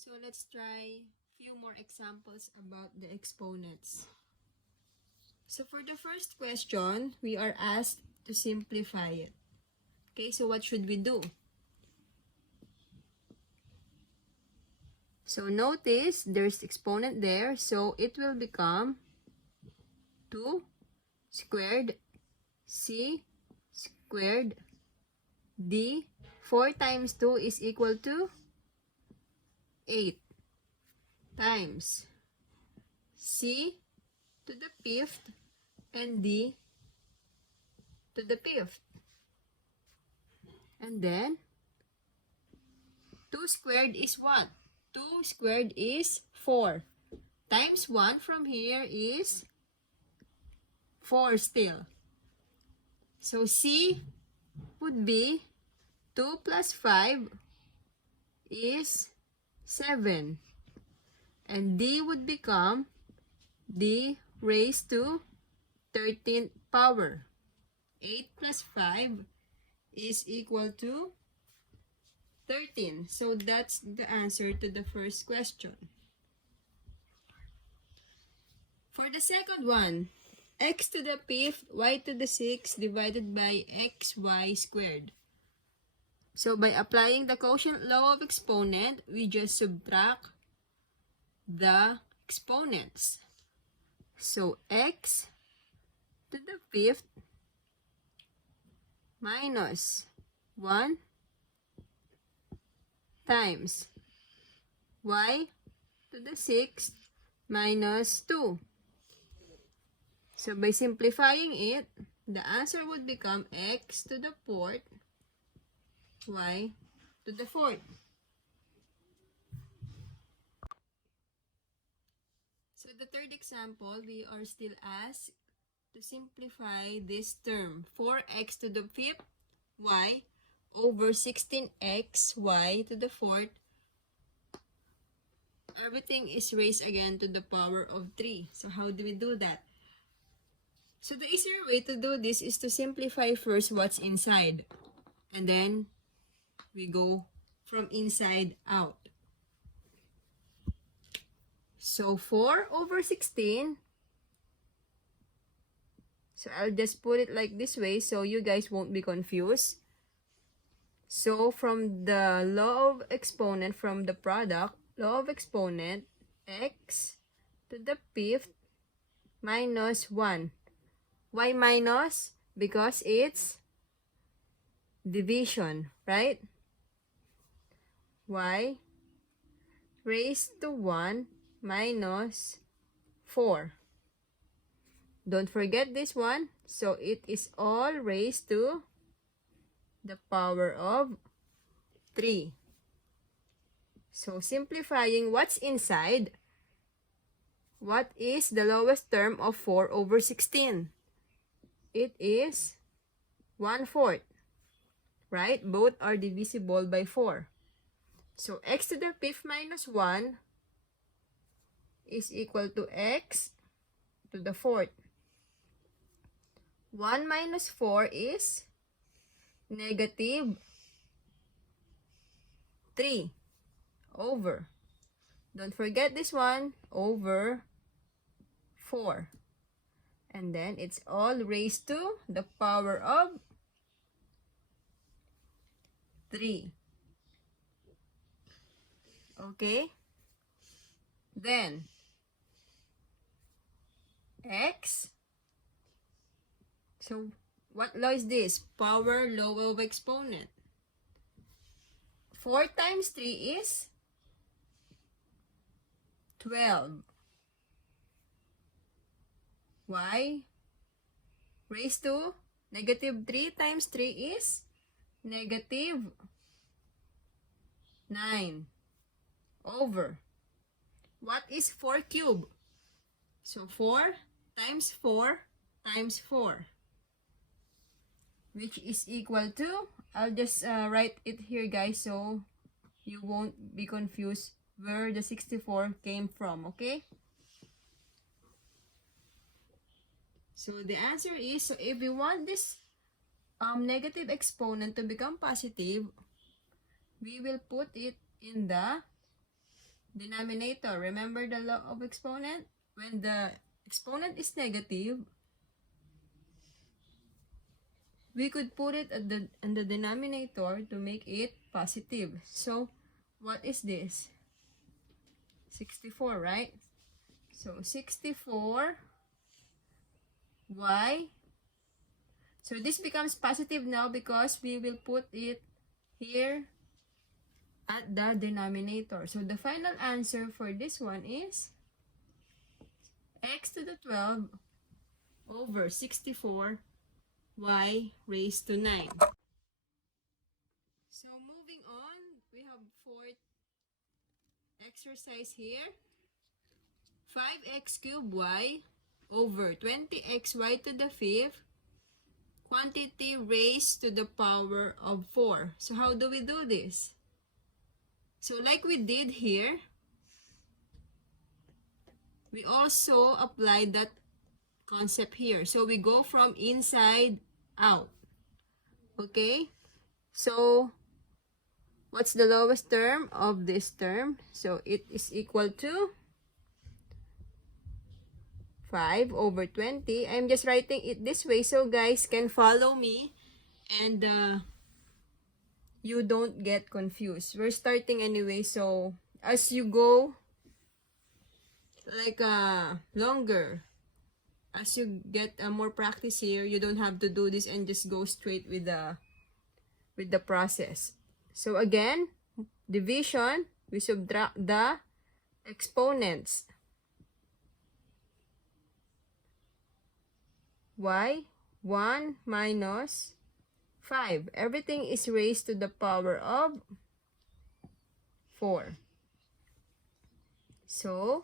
So let's try few more examples about the exponents. So for the first question, we are asked to simplify it. Okay, so what should we do? So notice there's exponent there, so it will become 2 squared c squared d. 4 times 2 is equal to 8 times c to the fifth and d to the fifth. And then 2 squared is what? 2 squared is 4. Times 1 from here is 4 still. So C would be 2 plus 5 is 7. And D would become D raised to 13th power. 8 plus 5 is equal to 13. So that's the answer to the first question. For the second one, x to the fifth, y to the sixth divided by xy squared. So by applying the quotient law of exponent, we just subtract the exponents. So x to the fifth minus 1 times y to the sixth minus 2. So by simplifying it, the answer would become x to the fourth, y to the fourth. So the third example, we are still asked to simplify this term. 4x to the fifth, y over 16x, y to the fourth. Everything is raised again to the power of 3. So how do we do that? So the easier way to do this is to simplify first what's inside. And then we go from inside out. So 4 over 16. So I'll just put it like this way so you guys won't be confused. So from the law of exponent, from the product, law of exponent, x to the fifth minus 1. Why minus? Because it's division, right? Y raised to 1 minus 4. Don't forget this one. So it is all raised to the power of 3. So simplifying what's inside, what is the lowest term of 4 over 16? It is 1/4, right? Both are divisible by 4. So x to the fifth minus 1 is equal to x to the fourth. 1 minus 4 is negative 3 over. Don't forget this one, over 4. And then it's all raised to the power of 3. Okay? Then, x. So, what law is this? Power law of exponent. 4 times 3 is 12. Y raised to negative 3 times 3 is negative 9 over. What is 4 cubed? So 4 times 4 times 4, which is equal to, I'll just write it here guys so you won't be confused where the 64 came from, okay? So the answer is, so if we want this negative exponent to become positive, we will put it in the denominator. Remember the law of exponent? When the exponent is negative, we could put it at in the denominator to make it positive. So, what is this? 64, right? So, 64 y. So, this becomes positive now because we will put it here at the denominator. So, the final answer for this one is x to the 12 over 64 y raised to 9. So, moving on, we have fourth exercise here. 5x cubed y over 20xy to the fifth quantity raised to the power of 4. So how do we do this? So like we did here, we also apply that concept here. So we go from inside out. Okay? So what's the lowest term of this term? So it is equal to 5 over 20. I'm just writing it this way so guys can follow me and you don't get confused. We're starting anyway, so as you go like longer, as you get more practice here, you don't have to do this and just go straight with the process. So again, division, we subtract the exponents. Y, 1 minus 5. Everything is raised to the power of 4. So,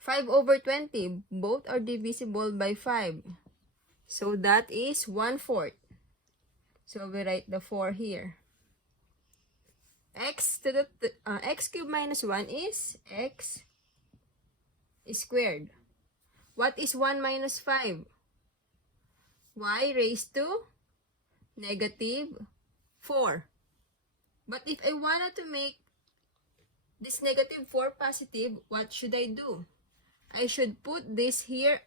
5 over 20. Both are divisible by 5. So, that is 1/4. So, we write the 4 here. X cubed minus 1 is x squared. What is 1 minus 5? Y raised to negative 4. But if I wanted to make this negative 4 positive, what should I do? I should put this here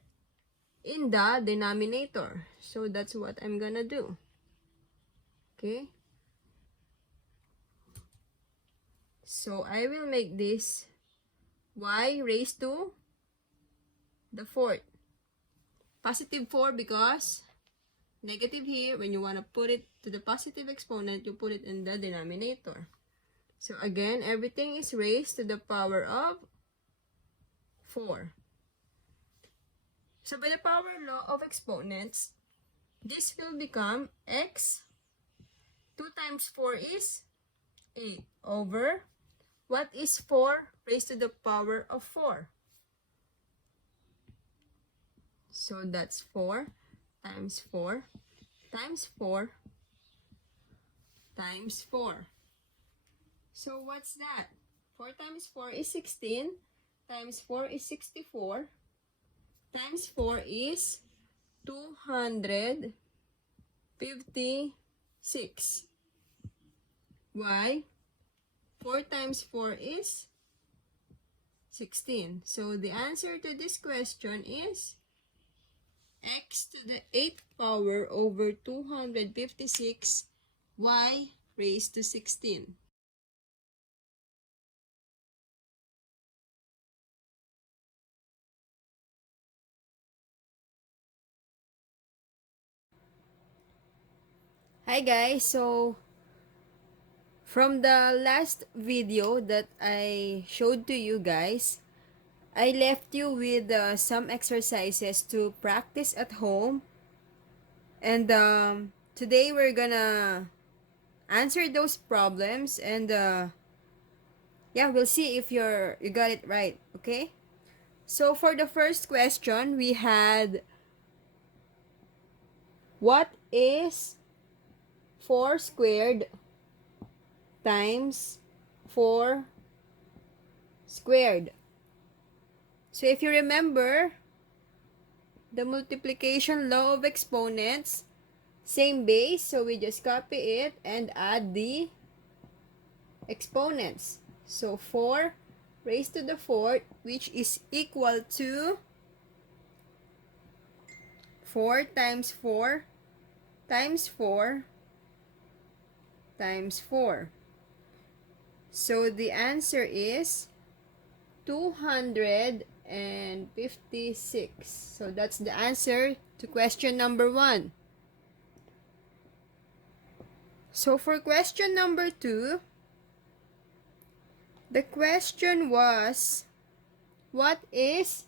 in the denominator. So that's what I'm gonna do. Okay? So I will make this y raised to the 4th. Positive 4 because negative here, when you want to put it to the positive exponent, you put it in the denominator. So again, everything is raised to the power of 4. So by the power law of exponents, this will become x. 2 times 4 is 8 over, what is 4 raised to the power of 4? So that's 4 times 4 times 4 times 4. So what's that? 4 times 4 is 16, times 4 is 64, times 4 is 256. Why? 4 times 4 is 16. So the answer to this question is x to the 8th power over 256 y raised to 16. Hi guys, so from the last video that I showed to you guys, I left you with some exercises to practice at home. And today we're gonna answer those problems and yeah, we'll see if you got it right, okay? So for the first question, we had what is 4 squared times 4 squared? So if you remember, the multiplication law of exponents, same base, so we just copy it and add the exponents. So 4 raised to the fourth, which is equal to 4 times 4 times 4 times 4. So the answer is 256. So that's the answer to question number 1. So for question number 2, the question was, what is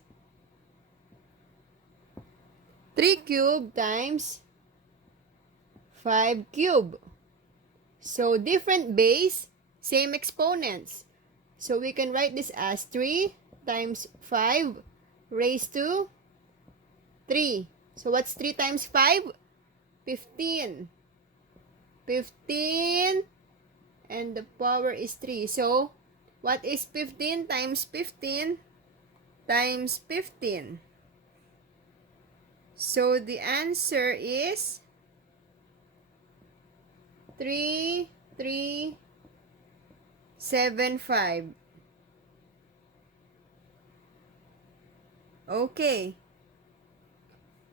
3 cubed times 5 cubed? So different base, same exponents. So we can write this as 3 times 5 raised to 3. So what's 3 times 5? 15. 15 and the power is 3. So what is 15 times 15 times 15? So the answer is 3375. Okay.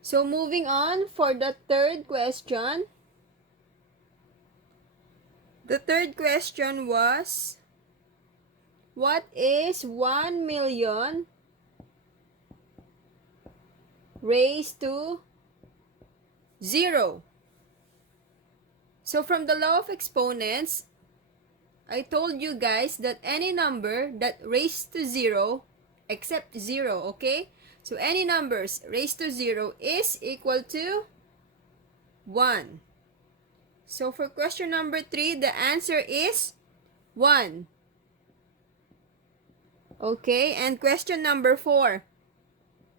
So moving on for the third question. The third question was, what is 1 million raised to 0? So from the law of exponents, I told you guys that any number that raised to 0 except 0, okay? So any numbers raised to 0 is equal to 1. So for question number 3, the answer is 1. Okay, and question number 4.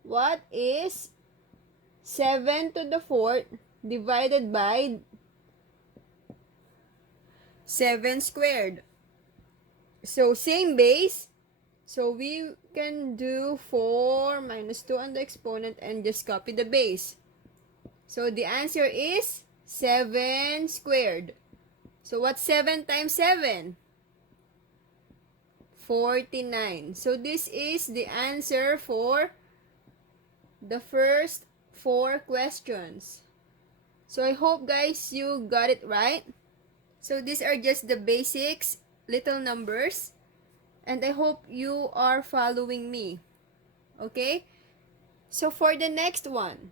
What is 7 to the 4th divided by 7 squared? So same base. So we can do 4 minus 2 on the exponent and just copy the base. So the answer is 7 squared. So what's 7 times 7? 49. So this is the answer for the first 4 questions. So I hope guys you got it right. So these are just the basics, little numbers. And I hope you are following me. Okay? So for the next one,